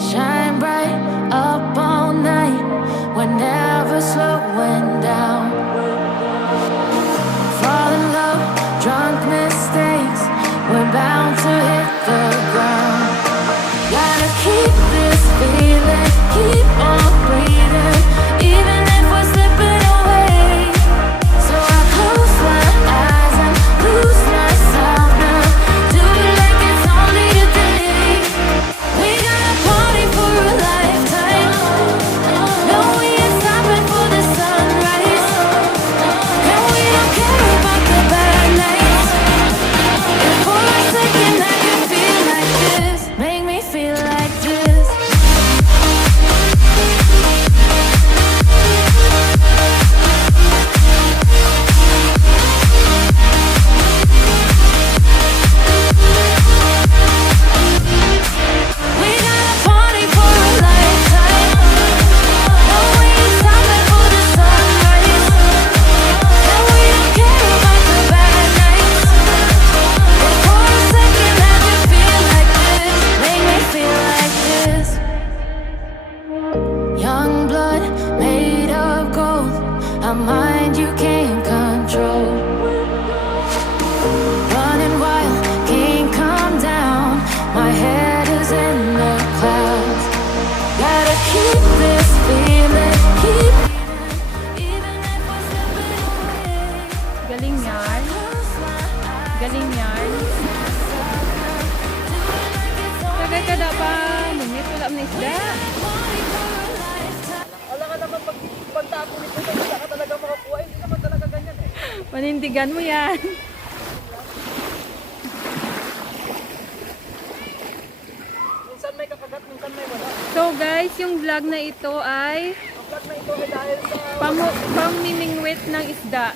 Shine bright up all night. We're never slowing down. Fall in love, drunk mistakes. We're bound to hit the ground. Gotta keep this feeling, keep on breathing, even if we're slipping away. So I close my eyes and lose myself now. Do it like it's only today. We gotta party for a lifetime. No, we ain't stopping for the sunrise. And we don't care about the bad nights. If for a second I can feel like this, make me feel like this. We gotta party for a lifetime. No, we ain't stopping for the sunrise. And we don't care about the bad nights. If for a second I can feel like this, make me feel like this. Young blood made of gold, a mind you can't control. Running wild, can't calm down. My head is in the clouds. Gotta keep this feeling, keep even if we're slipping away. Galing yan. Galing yan. Tagay ka na pa. Mungit, wala mo na isda. Wala ka naman pagtapo nito, wala ka talaga makakuha. Hindi naman talaga ganyan eh. Panindigan mo yan. Minsan may kakagat, minsan may wala. So guys, yung vlog na ito ay Ang vlog na ito ay dahil sa... pamimingwit ng isda.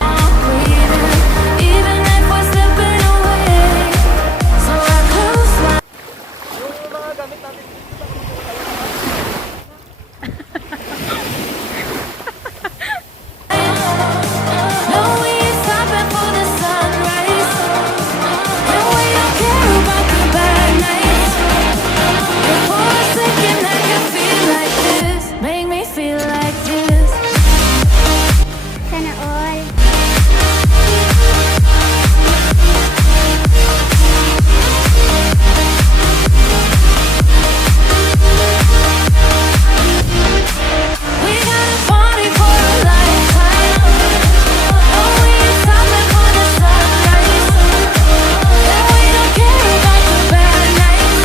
Breathing, even if we're slipping away. So I close my Yung mga gamit natin dito sa No, we ain't stopping for the sunrise. And we don't care about the bad nights. If for a second I can feel like this, make me feel like this. Sana all. We gotta party for a lifetime. No, we ain't stopping for the sunrise. And we don't care about the bad nights.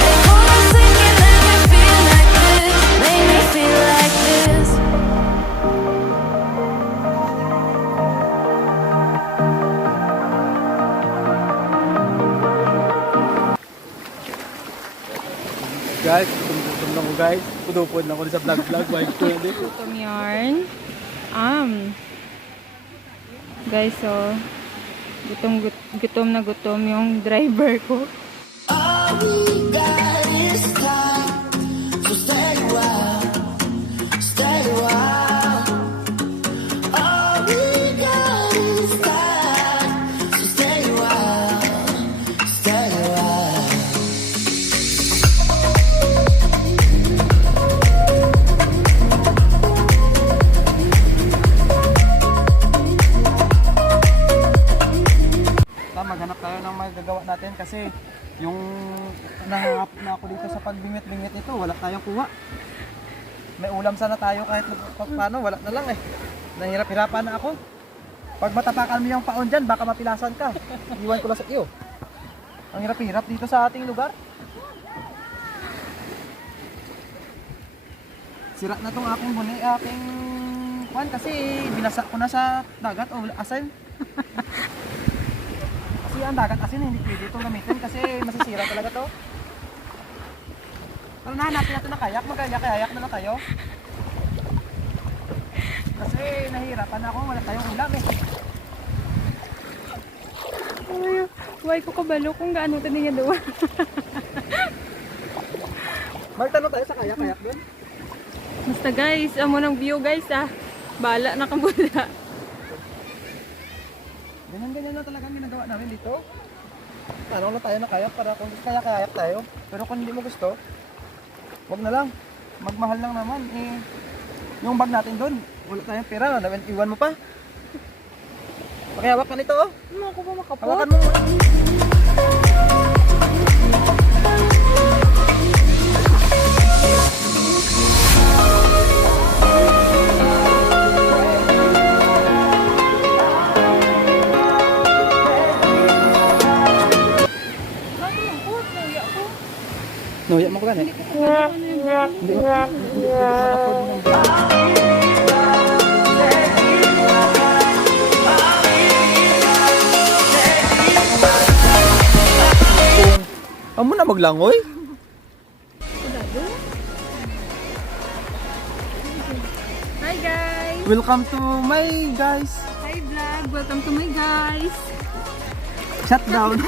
If for a second I can feel like this, make me feel like this. Guys, gutom lang ko guys. Pudupod lang ko sa vlog-vlog. Wife ko yan din. Gutom yarn. Guys, so gutom na gutom yung driver ko. All we got is time, so stay a while, stay a while. All we got is time, so stay a while, stay a while. Maghanap tayo ng magagawa natin kasi yung nahangap na ako dito sa pagbingit-bingit nito, wala tayong kuha. May ulam sana tayo kahit paano, wala na lang eh. Nahirap-hirapan na ako. Pag matapakan mo yung paon dyan, baka mapilasan ka. Iwan ko lang sa iyo. Ang hirap-hirap dito sa ating lugar. Sira na tong aking huni, aking kwan kasi binasa ko na sa dagat o asin. Kasi ang dagat asin hindi pwede itong gamitin kasi masisira talaga to. Pero nahanapin natin na kayak, mag-kayak na lang tayo. Kasi nahihirapan ako, wala tayong ulam eh. Ay, why ko kabalo kung gaano ito niya doon. Magtanong tayo sa kayak doon. Basta guys, amo ng view guys ah. Bala na kamula. Ganyan-ganyan lang talaga ang ginagawa namin dito. Ano na tayo na kayak para kung gusto kaya kayak tayo. Pero kung hindi mo gusto, wag na lang. Magmahal lang naman. Eh, yung bag natin doon, wala tayong pera. Iwan mo pa. Pakihawak ka nito oh. Ano ako ba makapot? Hawakan mo. Bakit ako? Kaya ako. Nuya mo ko gani. Hindi ko pa ano yung Hindi ko ma-afford mo ng bag. Amo na maglangoy? Hi guys! Welcome to my guys. Hi vlog! Welcome to my guys! Shut down.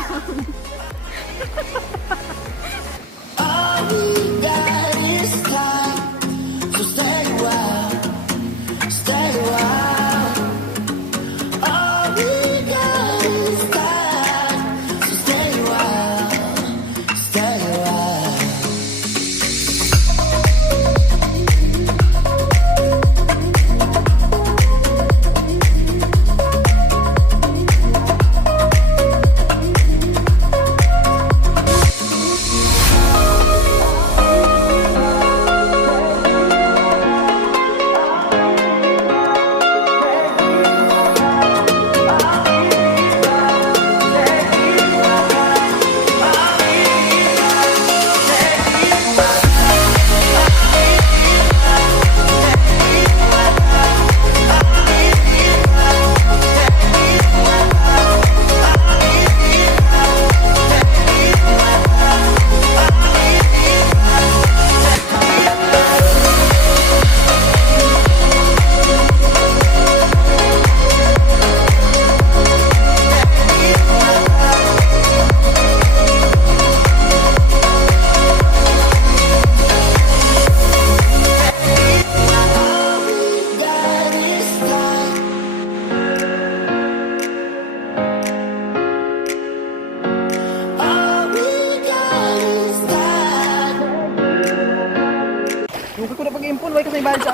Huwag ko na pag-impon, why kasi bayad sa